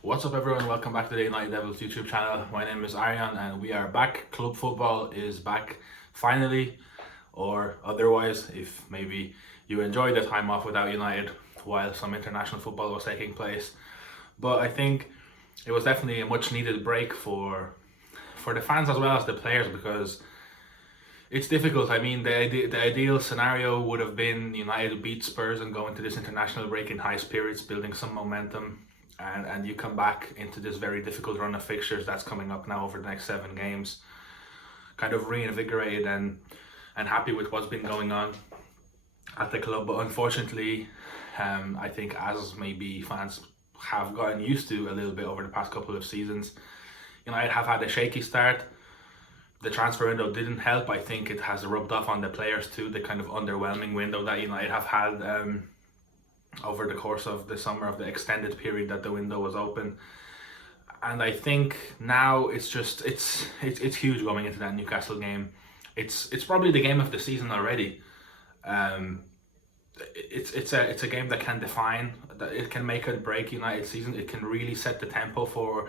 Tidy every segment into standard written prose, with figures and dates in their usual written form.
What's up, everyone? Welcome back to the United Devils YouTube channel. My name is Aryan and we are back. Club football is back finally, or otherwise, if maybe you enjoyed the time off without United while some international football was taking place. But I think it was definitely a much needed break for the fans as well as the players, because it's difficult. I mean, the ideal scenario would have been United beat Spurs and go into this international break in high spirits, building some momentum, and you come back into this very difficult run of fixtures that's coming up now over the next 7 games, kind of reinvigorated and happy with what's been going on at the club. But unfortunately, I think as maybe fans have gotten used to a little bit over the past couple of seasons, United have had a shaky start. The transfer window didn't help. I think it has rubbed off on the players too, the kind of underwhelming window that United have had over the course of the summer, of the extended period that the window was open. And I think now it's huge going into that Newcastle game. It's probably the game of the season already. Um, it's a game that can define, that it can make or break United season. It can really set the tempo for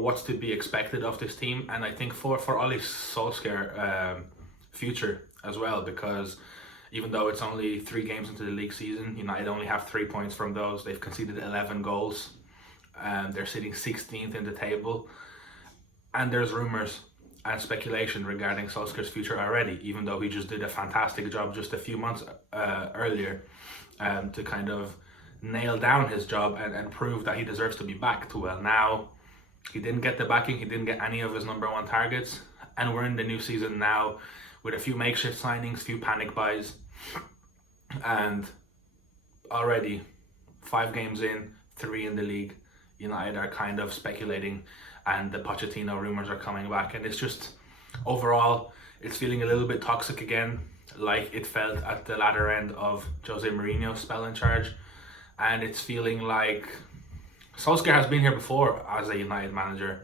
what's to be expected of this team, and I think for Ole Solskjaer future as well, because even though it's only 3 games into the league season, United only have 3 points from those. They've conceded 11 goals. They're sitting 16th in the table, and there's rumours and speculation regarding Solskjaer's future already, even though he just did a fantastic job just a few months earlier to kind of nail down his job and prove that he deserves to be back. Well, now he didn't get the backing, he didn't get any of his number one targets, and we're in the new season now with a few makeshift signings, few panic buys, and already 5 games in, 3 in the league, United are kind of speculating, and the Pochettino rumours are coming back, and it's just, overall, it's feeling a little bit toxic again, like it felt at the latter end of Jose Mourinho's spell in charge, and it's feeling like Solskjaer has been here before as a United manager.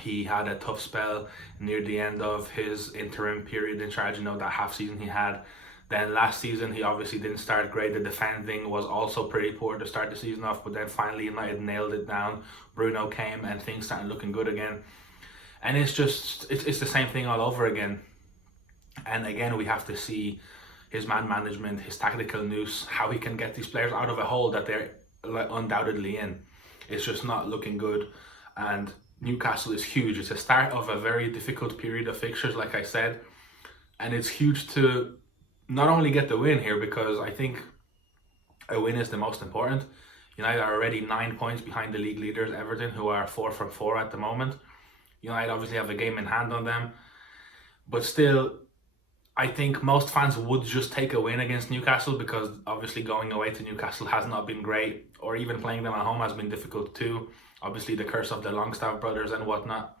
He had a tough spell near the end of his interim period in charge, that half season he had. Then last season he obviously didn't start great. The defending was also pretty poor to start the season off, but then finally United nailed it down. Bruno came and things started looking good again. And it's the same thing all over again. And again, we have to see his man management, his tactical nous, how he can get these players out of a hole that they're undoubtedly in. It's just not looking good, and Newcastle is huge. It's a start of a very difficult period of fixtures, like I said, and it's huge to not only get the win here, because I think a win is the most important. United are already 9 points behind the league leaders, Everton, who are 4 from 4 at the moment. United obviously have a game in hand on them, but still, I think most fans would just take a win against Newcastle, because obviously going away to Newcastle has not been great, or even playing them at home has been difficult too. Obviously the curse of the Longstaff brothers and whatnot.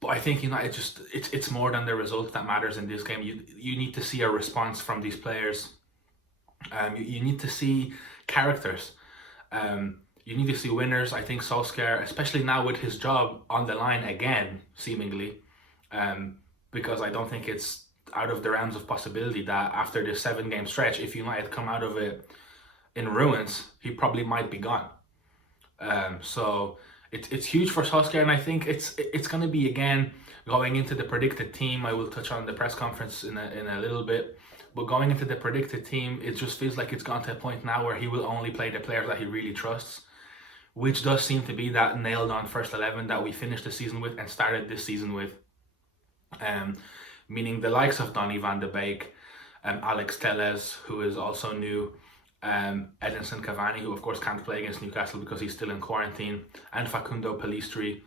But I think United it's more than the result that matters in this game. You need to see a response from these players. You need to see characters. You need to see winners. I think Solskjaer, especially now with his job on the line again, seemingly, because I don't think it's out of the realms of possibility that after this 7 game stretch, if United come out of it in ruins, he probably might be gone. So it's huge for Solskjaer, and I think it's going to be, again, going into the predicted team. I will touch on the press conference in a little bit, but going into the predicted team, it just feels like it's gone to a point now where he will only play the players that he really trusts, which does seem to be that nailed on first 11 that we finished the season with and started this season with. Meaning the likes of Donny van de Beek, Alex Telles, who is also new, Edinson Cavani, who of course can't play against Newcastle because he's still in quarantine, and Facundo Pellistri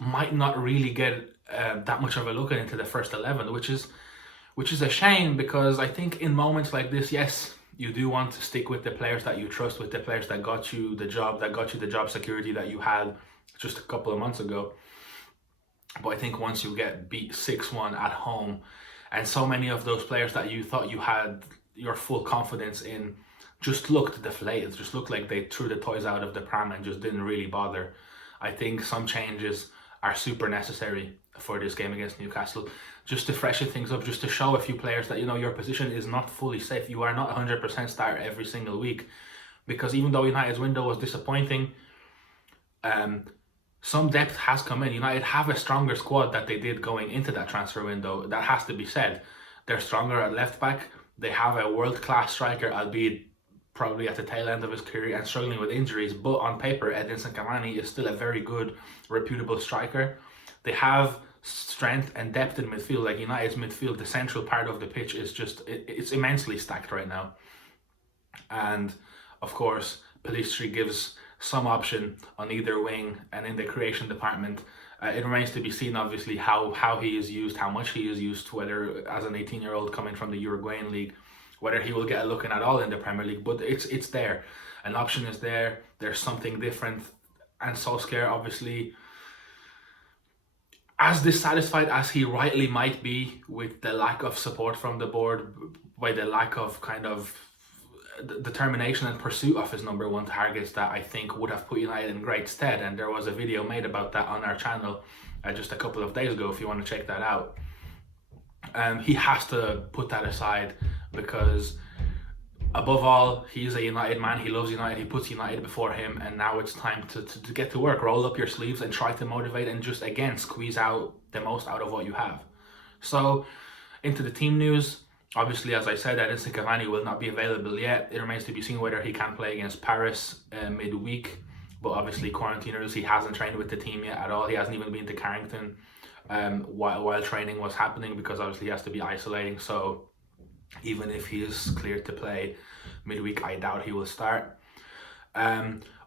might not really get that much of a look into the first 11, which is a shame, because I think in moments like this, yes, you do want to stick with the players that you trust, with the players that got you the job security that you had just a couple of months ago. But I think once you get beat 6-1 at home, and so many of those players that you thought you had your full confidence in just looked deflated, just looked like they threw the toys out of the pram and just didn't really bother. I think some changes are super necessary for this game against Newcastle, just to freshen things up, just to show a few players that, your position is not fully safe. You are not 100% start every single week. because even though United's window was disappointing, um, some depth has come in. United have a stronger squad that they did going into that transfer window. That has to be said. They're stronger at left back. They have a world class striker, albeit probably at the tail end of his career and struggling with injuries. But on paper, Edinson Cavani is still a very good, reputable striker. They have strength and depth in midfield. Like United's midfield, the central part of the pitch is just it's immensely stacked right now. And of course, Pellistri gives some option on either wing, and in the creation department, it remains to be seen, obviously, how he is used, how much he is used, whether as an 18-year-old coming from the Uruguayan league, whether he will get a look in at all in the Premier League. But it's there. An option is there. There's something different. And Solskjaer, obviously, as dissatisfied as he rightly might be with the lack of support from the board, by the lack of kind of determination and pursuit of his number one targets that I think would have put United in great stead, and there was a video made about that on our channel just a couple of days ago if you want to check that out. He has to put that aside, because above all, he's a United man. He loves United. He puts United before him, and now it's time to get to work. Roll up your sleeves and try to motivate and just, again, squeeze out the most out of what you have. So, into the team news. Obviously, as I said, Edinson Cavani will not be available yet. It remains to be seen whether he can play against Paris midweek. But obviously, quarantine rules, he hasn't trained with the team yet at all. He hasn't even been to Carrington while training was happening, because obviously he has to be isolating. So even if he is cleared to play midweek, I doubt he will start.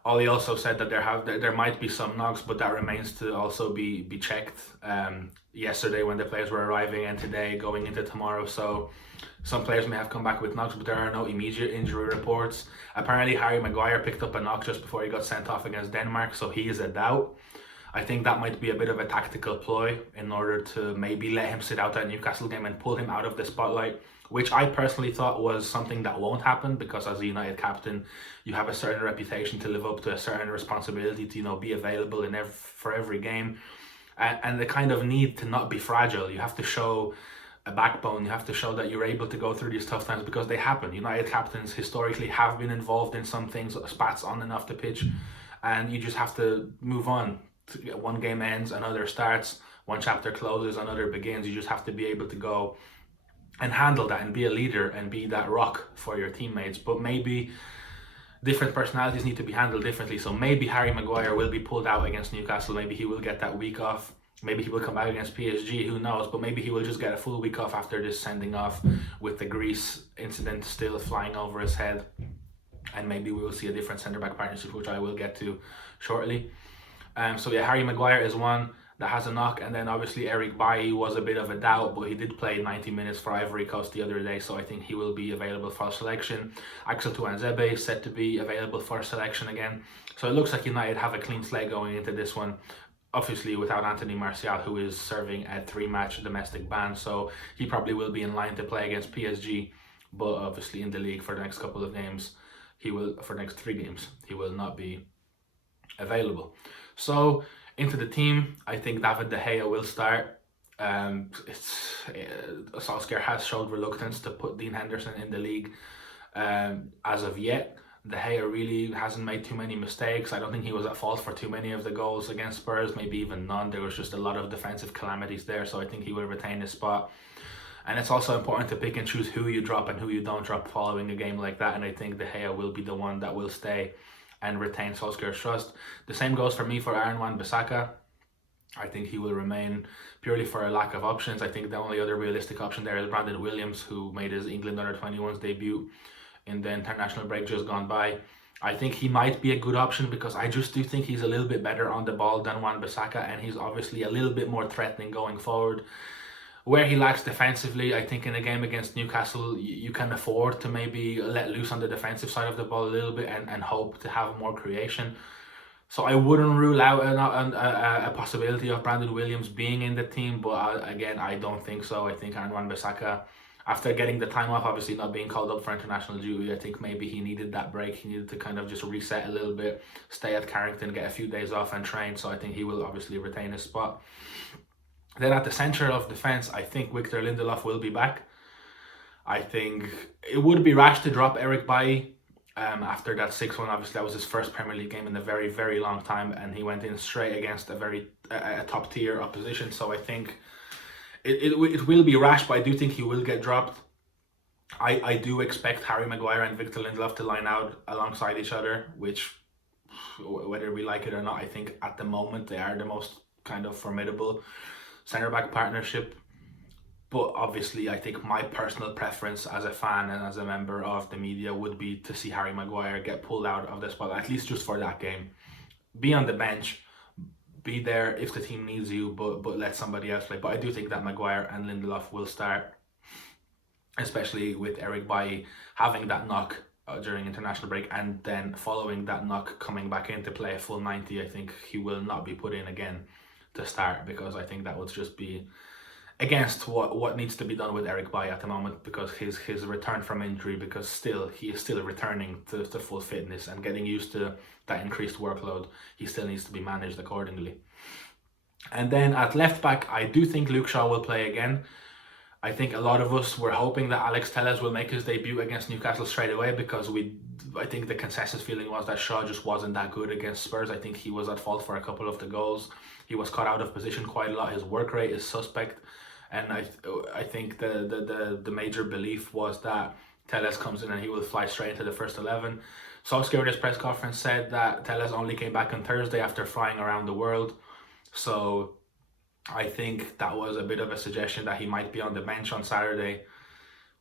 Ollie also said that there might be some knocks, but that remains to also be checked. Yesterday when the players were arriving, and today going into tomorrow. So some players may have come back with knocks, but there are no immediate injury reports. Apparently Harry Maguire picked up a knock just before he got sent off against Denmark, so he is a doubt. I think that might be a bit of a tactical ploy in order to maybe let him sit out that Newcastle game and pull him out of the spotlight, which I personally thought was something that won't happen, because as a United captain, you have a certain reputation to live up to, a certain responsibility to, be available for every game, and the kind of need to not be fragile. You have to show a backbone. You have to show that you're able to go through these tough times, because they happen. United captains historically have been involved in some things, spats on and off the pitch, and you just have to move on. One game ends, another starts. One chapter closes, another begins. You just have to be able to go and handle that and be a leader and be that rock for your teammates. But maybe different personalities need to be handled differently. So maybe Harry Maguire will be pulled out against Newcastle. Maybe he will get that week off. Maybe he will come back against PSG, who knows? But maybe he will just get a full week off after this sending off, with the Greece incident still flying over his head. And maybe we will see a different centre-back partnership, which I will get to shortly. So yeah, Harry Maguire is one that has a knock, and then obviously Eric Bailly was a bit of a doubt, but he did play 90 minutes for Ivory Coast the other day, so I think he will be available for selection. Axel Tuanzebe is set to be available for selection again. So it looks like United have a clean slate going into this one. Obviously without Anthony Martial, who is serving a 3-match domestic ban, so he probably will be in line to play against PSG, but obviously in the league for the next couple of games, for the next 3 games, he will not be available. So into the team, I think David De Gea will start. Solskjaer has showed reluctance to put Dean Henderson in the league as of yet. De Gea really hasn't made too many mistakes. I don't think he was at fault for too many of the goals against Spurs, maybe even none. There was just a lot of defensive calamities there, so I think he will retain his spot. And it's also important to pick and choose who you drop and who you don't drop following a game like that, and I think De Gea will be the one that will stay and retain Solskjaer's trust. The same goes for me for Aaron Wan-Bissaka. I think he will remain purely for a lack of options. I think the only other realistic option there is Brandon Williams, who made his England under-21s debut in the international break just gone by. I think he might be a good option, because I just do think he's a little bit better on the ball than Wan-Bissaka, and he's obviously a little bit more threatening going forward. Where he lacks defensively, I think in a game against Newcastle, you can afford to maybe let loose on the defensive side of the ball a little bit and hope to have more creation. So I wouldn't rule out a possibility of Brandon Williams being in the team, but again, I don't think so. I think Aaron Wan-Bissaka, after getting the time off, obviously not being called up for international duty, I think maybe he needed that break. He needed to kind of just reset a little bit, stay at Carrington, get a few days off and train. So I think he will obviously retain his spot. Then at the centre of defence, I think Victor Lindelof will be back. I think it would be rash to drop Eric Bailly. After that 6-1, obviously that was his first Premier League game in a very, very long time, and he went in straight against a top tier opposition. So I think it will be rash, but I do think he will get dropped. I do expect Harry Maguire and Victor Lindelof to line out alongside each other, which, whether we like it or not, I think at the moment they are the most kind of formidable centre back partnership. But obviously, I think my personal preference as a fan and as a member of the media would be to see Harry Maguire get pulled out of the spotlight, at least just for that game. Be on the bench, be there if the team needs you, but let somebody else play. But I do think that Maguire and Lindelof will start, especially with Eric Bailly having that knock during international break, and then following that knock coming back in to play a full 90. I think he will not be put in again to start, because I think that would just be against what needs to be done with Eric Bailly at the moment, because his return from injury, because he is still returning to full fitness and getting used to that increased workload. He still needs to be managed accordingly. And then at left back, I do think Luke Shaw will play again. I think a lot of us were hoping that Alex Telles will make his debut against Newcastle straight away, because I think the consensus feeling was that Shaw just wasn't that good against Spurs. I think he was at fault for a couple of the goals. He was caught out of position quite a lot. His work rate is suspect. And I think the major belief was that Telles comes in and he will fly straight into the first 11. Solskjaer in his press conference said that Telles only came back on Thursday after flying around the world. So I think that was a bit of a suggestion that he might be on the bench on Saturday,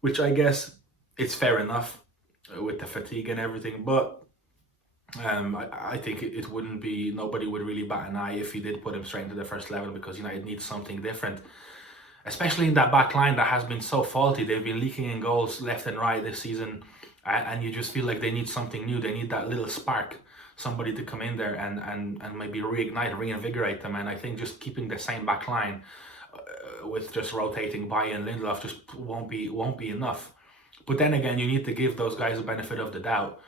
which I guess it's fair enough with the fatigue and everything. But I think it wouldn't be, nobody would really bat an eye if he did put him straight into the first 11, because United needs something different, especially in that back line that has been so faulty. They've been leaking in goals left and right this season, and you just feel like they need something new. They need that little spark, somebody to come in there and maybe reignite, reinvigorate them. And I think just keeping the same back line with just rotating Bailly and Lindelof just won't be enough. But then again, you need to give those guys the benefit of the doubt.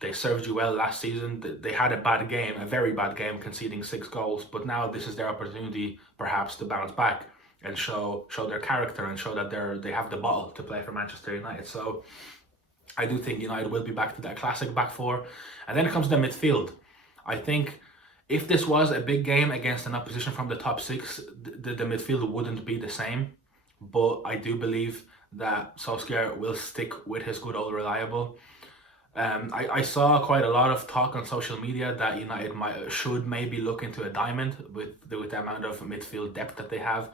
They served you well last season. They had a bad game, a very bad game, conceding 6 goals. But now this is their opportunity, perhaps, to bounce back and show their character and show that they have the bottle to play for Manchester United. So I do think United will be back to that classic back four. And then it comes to the midfield. I think if this was a big game against an opposition from the top 6, the midfield wouldn't be the same. But I do believe that Solskjaer will stick with his good old reliable. I saw quite a lot of talk on social media that United should maybe look into a diamond with the amount of midfield depth that they have.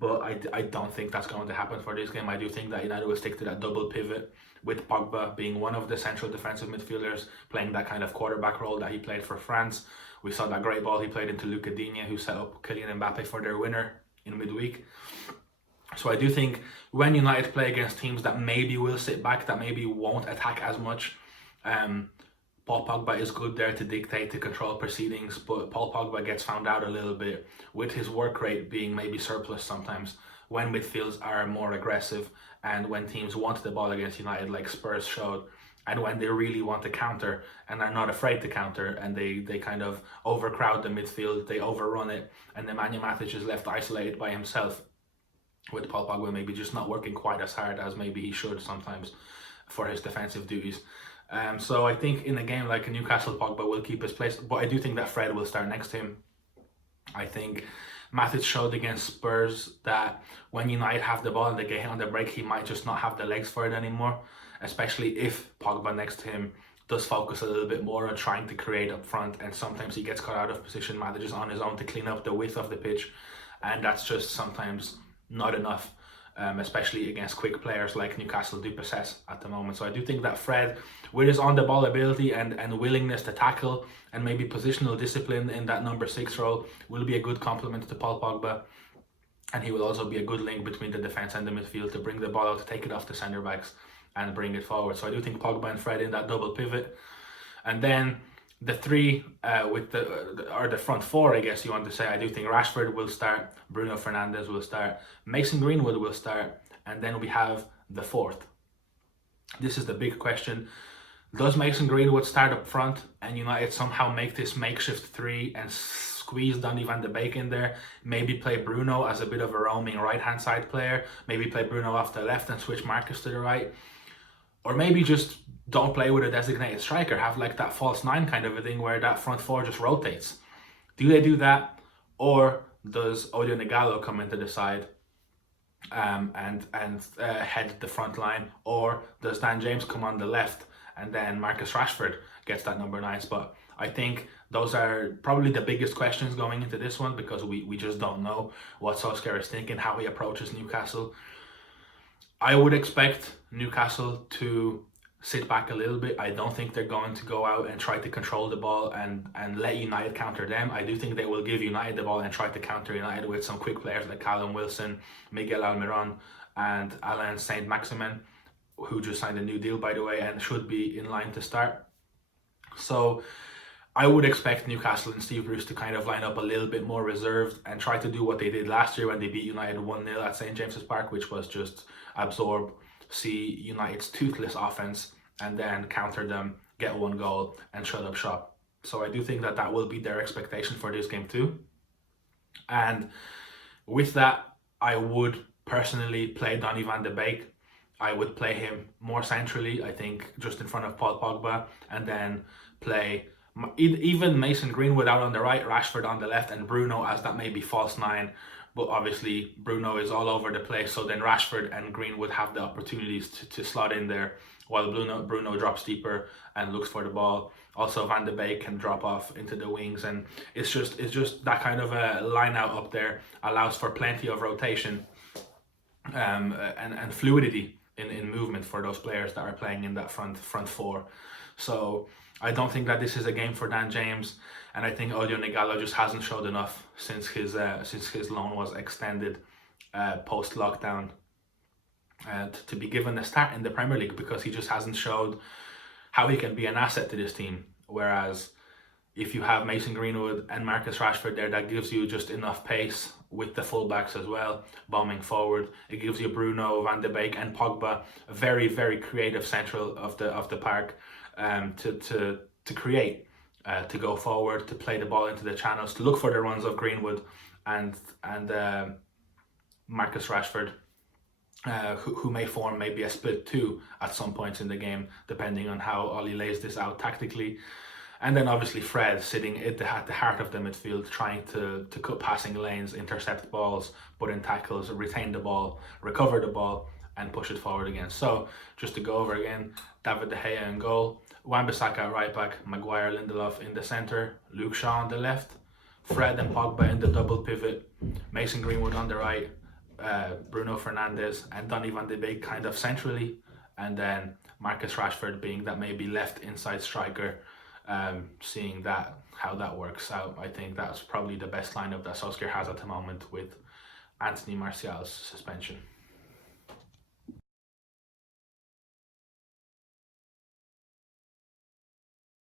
But I don't think that's going to happen for this game. I do think that United will stick to that double pivot, with Pogba being one of the central defensive midfielders, playing that kind of quarterback role that he played for France. We saw that great ball he played into Luca Digne, who set up Kylian Mbappe for their winner in midweek. So I do think when United play against teams that maybe will sit back, that maybe won't attack as much, Paul Pogba is good there to dictate, to control proceedings, but Paul Pogba gets found out a little bit with his work rate being maybe surplus sometimes when midfields are more aggressive and when teams want the ball against United, like Spurs showed, and when they really want to counter and are not afraid to counter, and they kind of overcrowd the midfield, they overrun it, and Nemanja Matic is left isolated by himself, with Paul Pogba maybe just not working quite as hard as maybe he should sometimes for his defensive duties. So I think in a game like Newcastle, Pogba will keep his place, but I do think that Fred will start next to him. I think Matic showed against Spurs that when United have the ball and they get hit on the break, he might just not have the legs for it anymore, especially if Pogba next to him does focus a little bit more on trying to create up front, and sometimes he gets caught out of position. Matic is on his own to clean up the width of the pitch, and that's just sometimes not enough. Especially against quick players like Newcastle do possess at the moment. So I do think that Fred, with his on-the-ball ability and willingness to tackle and maybe positional discipline in that number 6 role, will be a good complement to Paul Pogba. And he will also be a good link between the defence and the midfield to bring the ball out, to take it off the centre-backs and bring it forward. So I do think Pogba and Fred in that double pivot. And then the three with the front four, I guess you want to say, I do think Rashford will start, Bruno Fernandes will start, Mason Greenwood will start, and then we have the fourth. This is the big question. Does Mason Greenwood start up front and United somehow make this makeshift 3 and squeeze Donny van de Beek in there? Maybe play Bruno as a bit of a roaming right-hand side player, maybe play Bruno off the left and switch Marcus to the right? Or maybe just don't play with a designated striker, have like that false nine kind of a thing where that front four just rotates. Do they do that? Or does Odio Nigalo come into the side and head the front line? Or does Dan James come on the left and then Marcus Rashford gets that number 9 spot? I think those are probably the biggest questions going into this one, because we just don't know what Solskjaer is thinking, how he approaches Newcastle. I would expect Newcastle to sit back a little bit. I don't think they're going to go out and try to control the ball and let United counter them. I do think they will give United the ball and try to counter United with some quick players like Callum Wilson, Miguel Almiron, and Alain Saint-Maximin, who just signed a new deal, by the way, and should be in line to start. So I would expect Newcastle and Steve Bruce to kind of line up a little bit more reserved and try to do what they did last year when they beat United 1-0 at St James's Park, which was just absorb, see United's toothless offense, and then counter them, get one goal, and shut up shop. So I do think that that will be their expectation for this game too. And with that, I would personally play Donny van de Beek. I would play him more centrally, I think, just in front of Paul Pogba, and then play even Mason Greenwood out on the right, Rashford on the left, and Bruno as that maybe false 9. But obviously Bruno is all over the place, so then Rashford and Greenwood have the opportunities to slot in there while Bruno drops deeper and looks for the ball. Also Van de Beek can drop off into the wings, and it's just that kind of a line out up there allows for plenty of rotation and fluidity in movement for those players that are playing in that front four. So I don't think that this is a game for Dan James, and I think Odio Nigalo just hasn't showed enough since his loan was extended post lockdown to be given a start in the Premier League, because he just hasn't showed how he can be an asset to this team. Whereas if you have Mason Greenwood and Marcus Rashford there, that gives you just enough pace with the fullbacks as well, bombing forward. It gives you Bruno, Van de Beek, and Pogba, a very, very creative central of the park to create, to go forward, to play the ball into the channels, to look for the runs of Greenwood and Marcus Rashford, who may form maybe a split 2 at some points in the game, depending on how Ollie lays this out tactically. And then obviously Fred sitting at the heart of the midfield, trying to cut passing lanes, intercept balls, put in tackles, retain the ball, recover the ball, and push it forward again. So just to go over again, David De Gea in goal, Wan-Bissaka at right back, Maguire, Lindelof in the centre, Luke Shaw on the left, Fred and Pogba in the double pivot, Mason Greenwood on the right, Bruno Fernandes and Donny van de Beek kind of centrally, and then Marcus Rashford being that maybe left inside striker, seeing that how that works out. I think that's probably the best lineup that Solskjaer has at the moment with Anthony Martial's suspension.